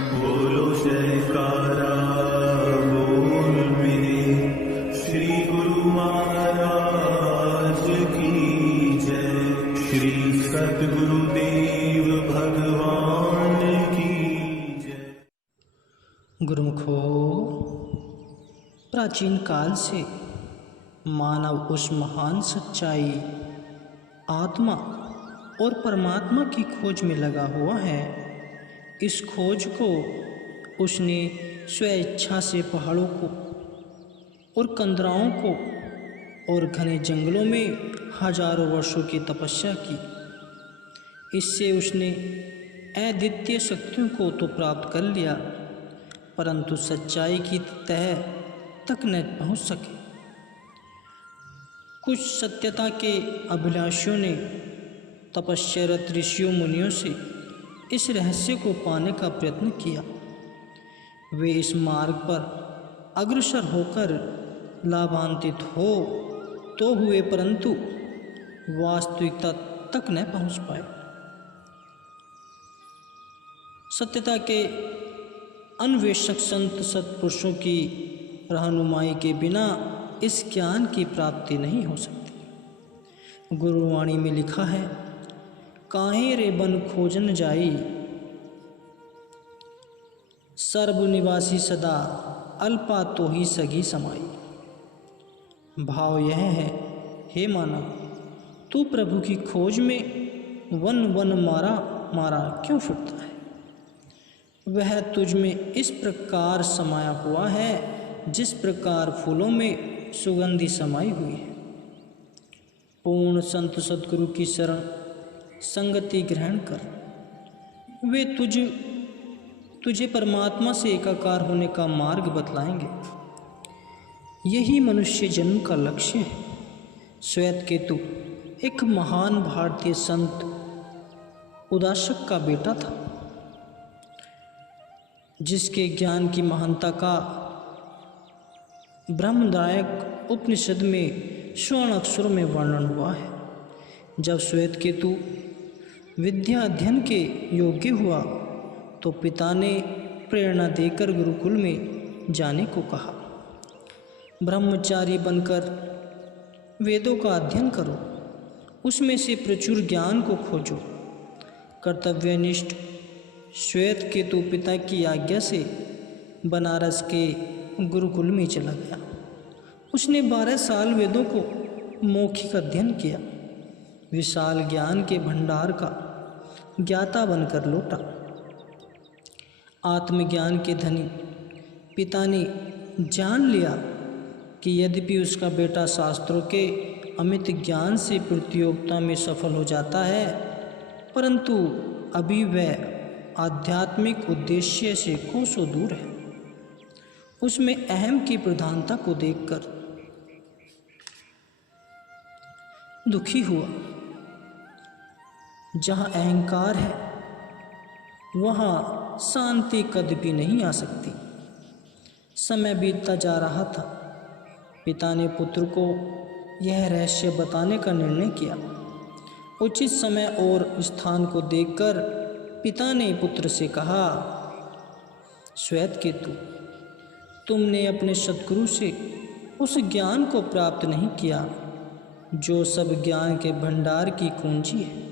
बोलो जयकारा बोल मेरे श्री गुरु महाराज की जय। श्री सद्गुरुदेव भगवान की जय। गुरुमुखो, प्राचीन काल से मानव उस महान सच्चाई आत्मा और परमात्मा की खोज में लगा हुआ है। इस खोज को उसने स्वेच्छा से पहाड़ों को और कंदराओं को और घने जंगलों में हजारों वर्षों की तपस्या की। इससे उसने अद्वितीय शक्तियों को तो प्राप्त कर लिया, परंतु सच्चाई की तह तक न पहुंच सके। कुछ सत्यता के अभिलाषियों ने तपस्यारत ऋषियों मुनियों से इस रहस्य को पाने का प्रयत्न किया। वे इस मार्ग पर अग्रसर होकर लाभान्वित हो तो हुए, परंतु वास्तविकता तक न पहुंच पाए। सत्यता के अन्वेषक संत सत्पुरुषों की रहनुमाई के बिना इस ज्ञान की प्राप्ति नहीं हो सकती। गुरुवाणी में लिखा है, काहे रे बन खोजन जाई, सर्वनिवासी सदा अल्पा तो ही सगी समाई। भाव यह है, हे मानव, तू प्रभु की खोज में वन वन मारा मारा क्यों फिरता है? वह तुझ में इस प्रकार समाया हुआ है जिस प्रकार फूलों में सुगंधि समाई हुई है। पूर्ण संत सद्गुरु की शरण संगति ग्रहण कर। वे तुझे परमात्मा से एकाकार होने का मार्ग बतलाएंगे। यही मनुष्य जन्म का लक्ष्य है। श्वेत केतु एक महान भारतीय संत उदासक का बेटा था, जिसके ज्ञान की महानता का ब्रह्मदायक उपनिषद में स्वर्ण अक्षरों में वर्णन हुआ है। जब श्वेत केतु विद्या अध्ययन के योग्य हुआ तो पिता ने प्रेरणा देकर गुरुकुल में जाने को कहा। ब्रह्मचारी बनकर वेदों का अध्ययन करो, उसमें से प्रचुर ज्ञान को खोजो। कर्तव्यनिष्ठ श्वेत केतु पिता की आज्ञा से बनारस के गुरुकुल में चला गया। उसने 12 साल वेदों को मौखिक अध्ययन किया। विशाल ज्ञान के भंडार का ज्ञाता बनकर लौटा। आत्मज्ञान के धनी पिता ने जान लिया कि यद्यपि उसका बेटा शास्त्रों के अमित ज्ञान से प्रतियोगिता में सफल हो जाता है, परंतु अभी वह आध्यात्मिक उद्देश्य से कोसों दूर है। उसमें अहम की प्रधानता को देखकर दुखी हुआ। जहाँ अहंकार है वहाँ शांति कभी नहीं आ सकती। समय बीतता जा रहा था। पिता ने पुत्र को यह रहस्य बताने का निर्णय किया। उचित समय और स्थान को देखकर पिता ने पुत्र से कहा, श्वेत केतु, तुमने अपने सद्गुरु से उस ज्ञान को प्राप्त नहीं किया जो सब ज्ञान के भंडार की कुंजी है,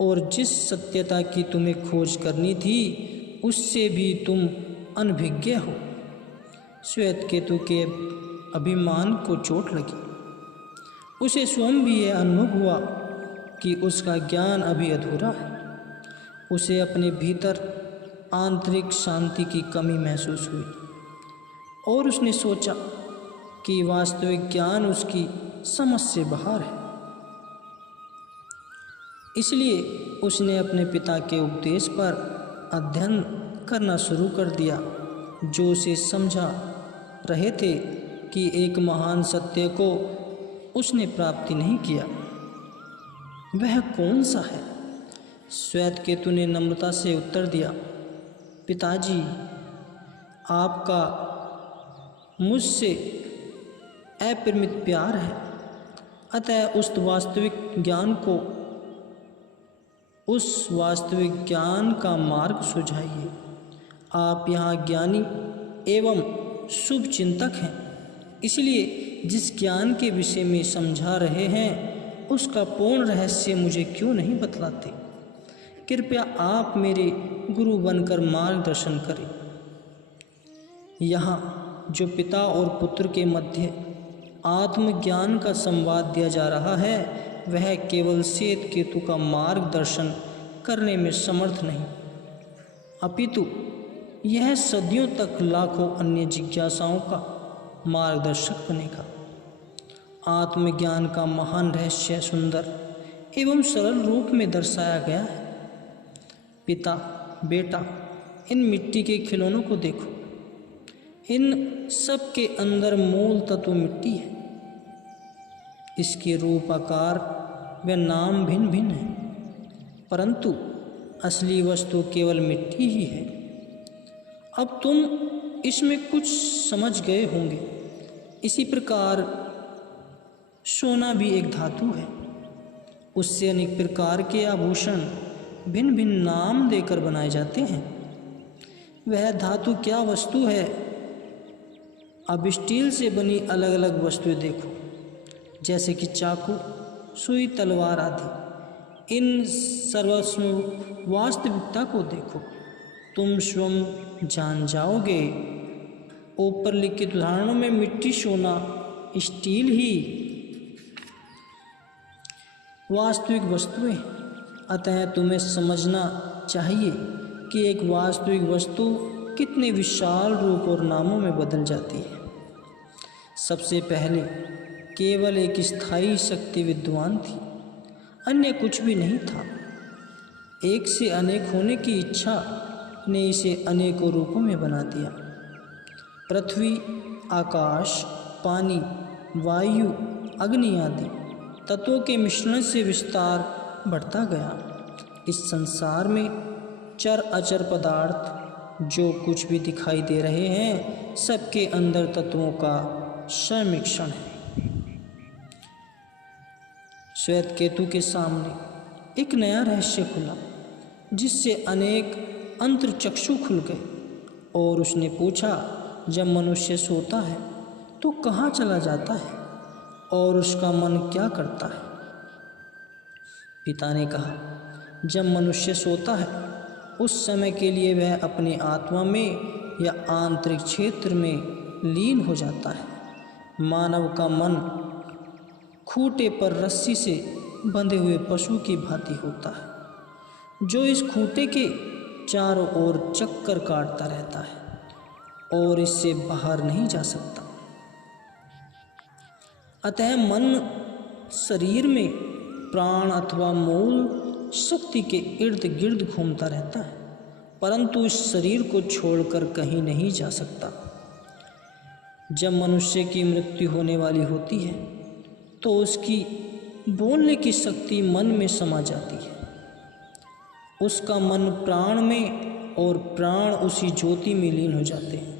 और जिस सत्यता की तुम्हें खोज करनी थी उससे भी तुम अनभिज्ञ हो। श्वेत केतु के अभिमान को चोट लगी। उसे स्वयं भी यह अनुभव हुआ कि उसका ज्ञान अभी अधूरा है। उसे अपने भीतर आंतरिक शांति की कमी महसूस हुई और उसने सोचा कि वास्तविक ज्ञान उसकी समझ से बाहर है। इसलिए उसने अपने पिता के उपदेश पर अध्ययन करना शुरू कर दिया, जो उसे समझा रहे थे कि एक महान सत्य को उसने प्राप्ति नहीं किया। वह कौन सा है? श्वेत केतु ने नम्रता से उत्तर दिया, पिताजी, आपका मुझसे अपरिमित प्यार है, अतः उस वास्तविक ज्ञान का मार्ग सुझाइए। आप यहाँ ज्ञानी एवं शुभ चिंतक हैं, इसलिए जिस ज्ञान के विषय में समझा रहे हैं उसका पूर्ण रहस्य मुझे क्यों नहीं बतलाते? कृपया आप मेरे गुरु बनकर मार्गदर्शन करें। यहाँ जो पिता और पुत्र के मध्य आत्मज्ञान का संवाद दिया जा रहा है वह केवल श्वेत केतु का मार्गदर्शन करने में समर्थ नहीं, अपितु यह सदियों तक लाखों अन्य जिज्ञासाओं का मार्गदर्शक बनेगा। आत्मज्ञान का महान रहस्य सुंदर एवं सरल रूप में दर्शाया गया है। पिता, बेटा, इन मिट्टी के खिलौनों को देखो। इन सब के अंदर मूल तत्व मिट्टी है। इसके रूप, आकार व नाम भिन्न भिन्न हैं, परंतु असली वस्तु केवल मिट्टी ही है। अब तुम इसमें कुछ समझ गए होंगे। इसी प्रकार सोना भी एक धातु है। उससे अनेक प्रकार के आभूषण भिन्न भिन्न नाम देकर बनाए जाते हैं। वह धातु क्या वस्तु है? अब स्टील से बनी अलग अलग वस्तुएं देखो, जैसे कि चाकू, सुई, तलवार आदि। इन सर्वस्व वास्तविकता को देखो, तुम स्वयं जान जाओगे। ऊपर लिखित उदाहरणों में मिट्टी, सोना, स्टील ही वास्तविक वस्तुएं। अतः तुम्हें समझना चाहिए कि एक वास्तविक वस्तु कितने विशाल रूप और नामों में बदल जाती है। सबसे पहले केवल एक स्थायी शक्ति विद्वान थी, अन्य कुछ भी नहीं था। एक से अनेक होने की इच्छा ने इसे अनेकों रूपों में बना दिया। पृथ्वी, आकाश, पानी, वायु, अग्नि आदि तत्वों के मिश्रण से विस्तार बढ़ता गया। इस संसार में चर अचर पदार्थ जो कुछ भी दिखाई दे रहे हैं सबके अंदर तत्वों का समिश्रण है। श्वेत केतु के सामने एक नया रहस्य खुला, जिससे अनेक अंतर्चक्षु खुल गए और उसने पूछा, जब मनुष्य सोता है तो कहाँ चला जाता है और उसका मन क्या करता है? पिता ने कहा, जब मनुष्य सोता है उस समय के लिए वह अपनी आत्मा में या आंतरिक क्षेत्र में लीन हो जाता है। मानव का मन खूंटे पर रस्सी से बंधे हुए पशु की भांति होता है, जो इस खूंटे के चारों ओर चक्कर काटता रहता है और इससे बाहर नहीं जा सकता। अतः मन शरीर में प्राण अथवा मूल शक्ति के इर्द गिर्द घूमता रहता है, परंतु इस शरीर को छोड़कर कहीं नहीं जा सकता। जब मनुष्य की मृत्यु होने वाली होती है तो उसकी बोलने की शक्ति मन में समा जाती है। उसका मन प्राण में और प्राण उसी ज्योति में लीन हो जाते हैं,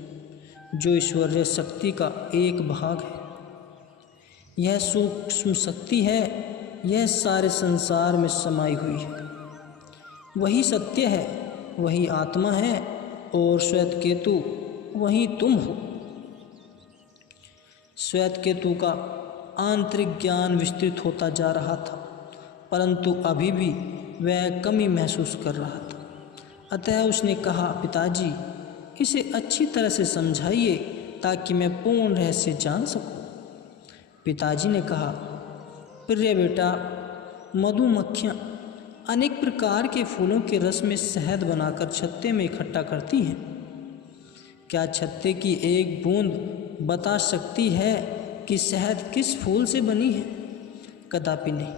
जो ईश्वरीय शक्ति का एक भाग है। यह सूक्ष्म शक्ति है, यह सारे संसार में समाई हुई है। वही सत्य है, वही आत्मा है और श्वेत केतु वही तुम हो। श्वेत केतु का आंतरिक ज्ञान विस्तृत होता जा रहा था, परंतु अभी भी वह कमी महसूस कर रहा था। अतः उसने कहा, पिताजी, इसे अच्छी तरह से समझाइए ताकि मैं पूर्ण रहस्य जान सकूं। पिताजी ने कहा, प्रिय बेटा, मधुमक्खियाँ अनेक प्रकार के फूलों के रस में शहद बनाकर छत्ते में इकट्ठा करती हैं। क्या छत्ते की एक बूंद बता सकती है कि शहद किस फूल से बनी है? कदापि नहीं।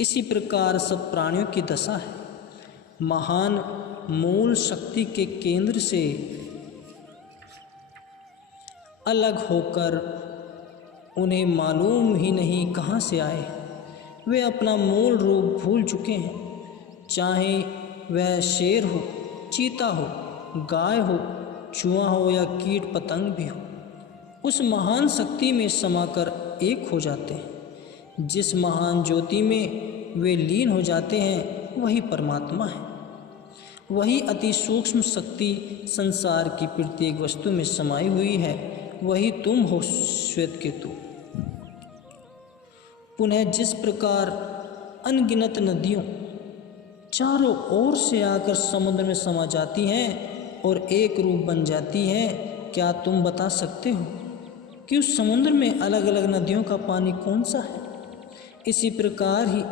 इसी प्रकार सब प्राणियों की दशा है। महान मूल शक्ति के केंद्र से अलग होकर उन्हें मालूम ही नहीं कहाँ से आए। वे अपना मूल रूप भूल चुके हैं। चाहे वह शेर हो, चीता हो, गाय हो, चूहा हो या कीट पतंग भी हो, उस महान शक्ति में समाकर एक हो जाते हैं। जिस महान ज्योति में वे लीन हो जाते हैं वही परमात्मा है। वही अति सूक्ष्म शक्ति संसार की प्रत्येक वस्तु में समाई हुई है, वही तुम हो श्वेतकेतु। पुनः जिस प्रकार अनगिनत नदियों चारों ओर से आकर समुद्र में समा जाती हैं और एक रूप बन जाती हैं, क्या तुम बता सकते हो कि उस समुद्र में अलग अलग नदियों का पानी कौन सा है? इसी प्रकार ही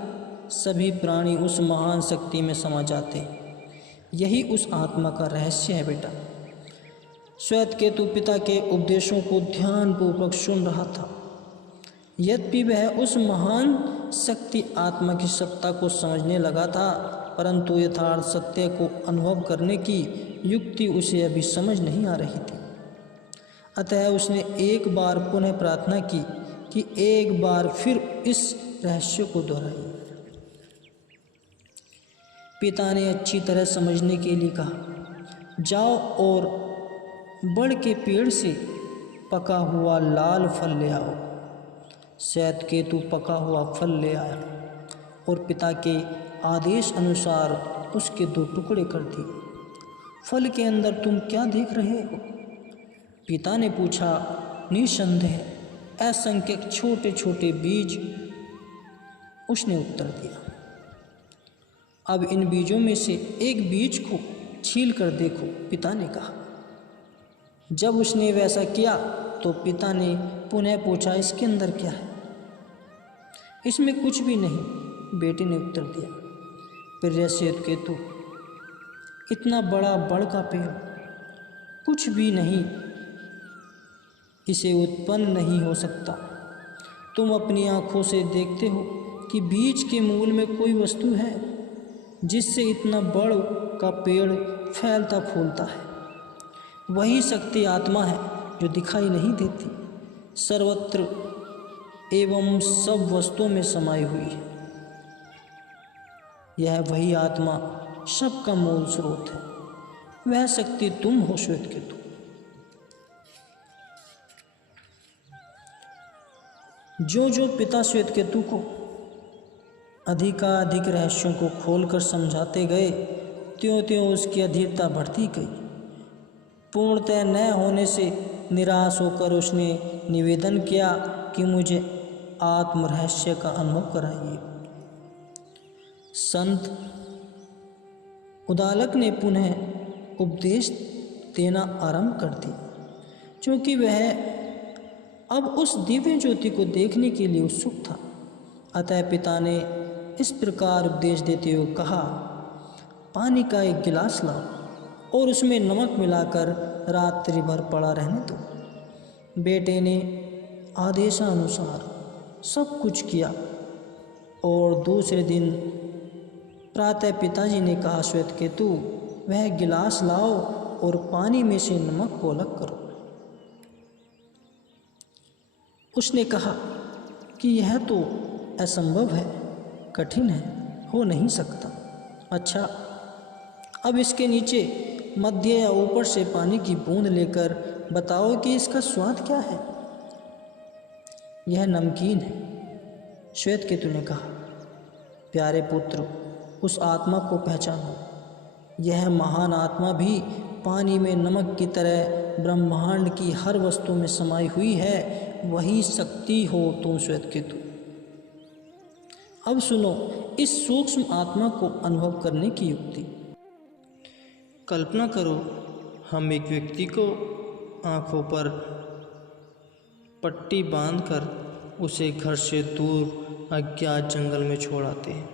सभी प्राणी उस महान शक्ति में समा जाते हैं। यही उस आत्मा का रहस्य है बेटा। श्वेतकेतु पिता के उपदेशों को ध्यानपूर्वक सुन रहा था। यद्यपि वह उस महान शक्ति आत्मा की सत्ता को समझने लगा था, परंतु यथार्थ सत्य को अनुभव करने की युक्ति उसे अभी समझ नहीं आ रही थी। अतः उसने एक बार पुनः प्रार्थना की कि एक बार फिर इस रहस्य को दोहराइए। पिता ने अच्छी तरह समझने के लिए कहा, जाओ और बड़ के पेड़ से पका हुआ लाल फल ले आओ। श्वेतकेतु पका हुआ फल ले आया और पिता के आदेश अनुसार उसके 2 टुकड़े कर दिए। फल के अंदर तुम क्या देख रहे हो? पिता ने पूछा। निसंदेह असंख्यक छोटे छोटे बीज, उसने उत्तर दिया। अब इन बीजों में से एक बीज को छील कर देखो, पिता ने कहा। जब उसने वैसा किया तो पिता ने पुनः पूछा, इसके अंदर क्या है? इसमें कुछ भी नहीं, बेटे ने उत्तर दिया। फिर श्वेतकेतु, इतना बड़ा बड़ का पेड़ कुछ भी नहीं, इसे उत्पन्न नहीं हो सकता। तुम अपनी आँखों से देखते हो कि बीज के मूल में कोई वस्तु है जिससे इतना बड़ का पेड़ फैलता फूलता है। वही शक्ति आत्मा है जो दिखाई नहीं देती, सर्वत्र एवं सब वस्तुओं में समाई हुई है। यह वही आत्मा सबका मूल स्रोत है। वह शक्ति तुम हो श्वेतकेतु। जो जो पिता श्वेतकेतु को अधिकाधिक रहस्यों को खोलकर समझाते गए, त्यों त्यों उसकी अधीरता बढ़ती गई। पूर्णतः न होने से निराश होकर उसने निवेदन किया कि मुझे आत्म रहस्य का अनुभव कराइए। संत उदालक ने पुनः उपदेश देना आरंभ कर दिया, क्योंकि वह अब उस दिव्य ज्योति को देखने के लिए उत्सुक था। अतः पिता ने इस प्रकार उपदेश देते हुए कहा, पानी का एक गिलास लाओ और उसमें नमक मिलाकर रात्रि भर पड़ा रहने दो। बेटे ने आदेशानुसार सब कुछ किया और दूसरे दिन प्रातः पिताजी ने कहा, श्वेतकेतु, वह गिलास लाओ और पानी में से नमक को अलग करो। उसने कहा कि यह तो असंभव है, कठिन है, हो नहीं सकता। अच्छा, अब इसके नीचे मध्य या ऊपर से पानी की बूंद लेकर बताओ कि इसका स्वाद क्या है। यह नमकीन है, श्वेतकेतु ने कहा। प्यारे पुत्र, उस आत्मा को पहचानो। यह महान आत्मा भी पानी में नमक की तरह ब्रह्मांड की हर वस्तु में समाई हुई है। वही शक्ति हो तुम श्वेतकेतु। अब सुनो इस सूक्ष्म आत्मा को अनुभव करने की युक्ति। कल्पना करो, हम एक व्यक्ति को आँखों पर पट्टी बांधकर उसे घर से दूर अज्ञात जंगल में छोड़ आते हैं।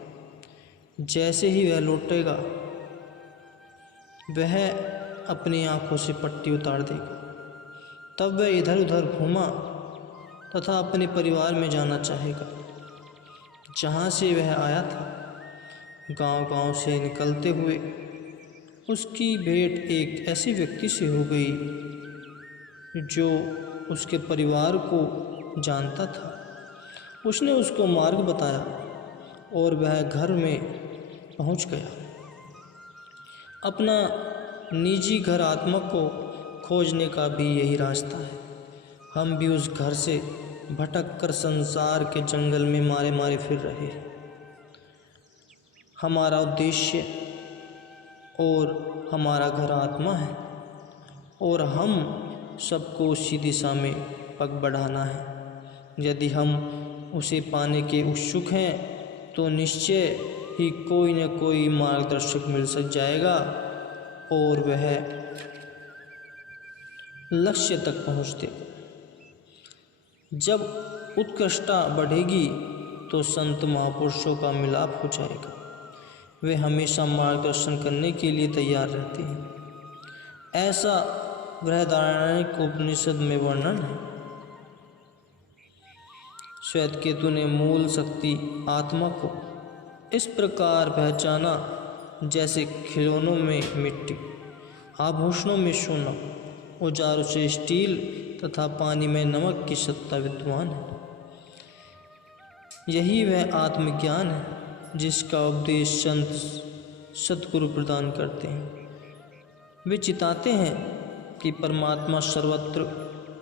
जैसे ही वह लौटेगा, वह अपनी आँखों से पट्टी उतार देगा। तब वह इधर उधर घूमा तथा अपने परिवार में जाना चाहेगा, जहाँ से वह आया था। गांव-गांव से निकलते हुए उसकी भेंट एक ऐसे व्यक्ति से हो गई जो उसके परिवार को जानता था। उसने उसको मार्ग बताया और वह घर में पहुंच गया। अपना निजी घर आत्मा को खोजने का भी यही रास्ता है। हम भी उस घर से भटक कर संसार के जंगल में मारे मारे फिर रहे हैं। हमारा उद्देश्य और हमारा घर आत्मा है और हम सबको उसी दिशा में पग बढ़ाना है। यदि हम उसे पाने के उत्सुक हैं तो निश्चय ही कोई न कोई मार्गदर्शक मिल सक जाएगा और वह लक्ष्य तक पहुँचते। जब उत्कृष्टता बढ़ेगी तो संत महापुरुषों का मिलाप हो जाएगा। वे हमेशा मार्गदर्शन करने के लिए तैयार रहते हैं। ऐसा बृहदारण्यक उपनिषद में वर्णन है। श्वेतकेतु ने मूल शक्ति आत्मा को इस प्रकार पहचाना जैसे खिलौनों में मिट्टी, आभूषणों में सोना, औजारों से स्टील तथा पानी में नमक की सत्ता विद्वान है। यही वह आत्मज्ञान है जिसका उपदेश संत सद्गुरु प्रदान करते हैं। वे चिताते हैं कि परमात्मा सर्वत्र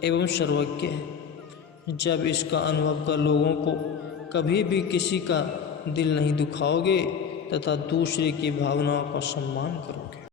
एवं सर्वज्ञ है। जब इसका अनुभव कर लोगों को कभी भी किसी का दिल नहीं दुखाओगे तथा दूसरे की भावनाओं का सम्मान करोगे।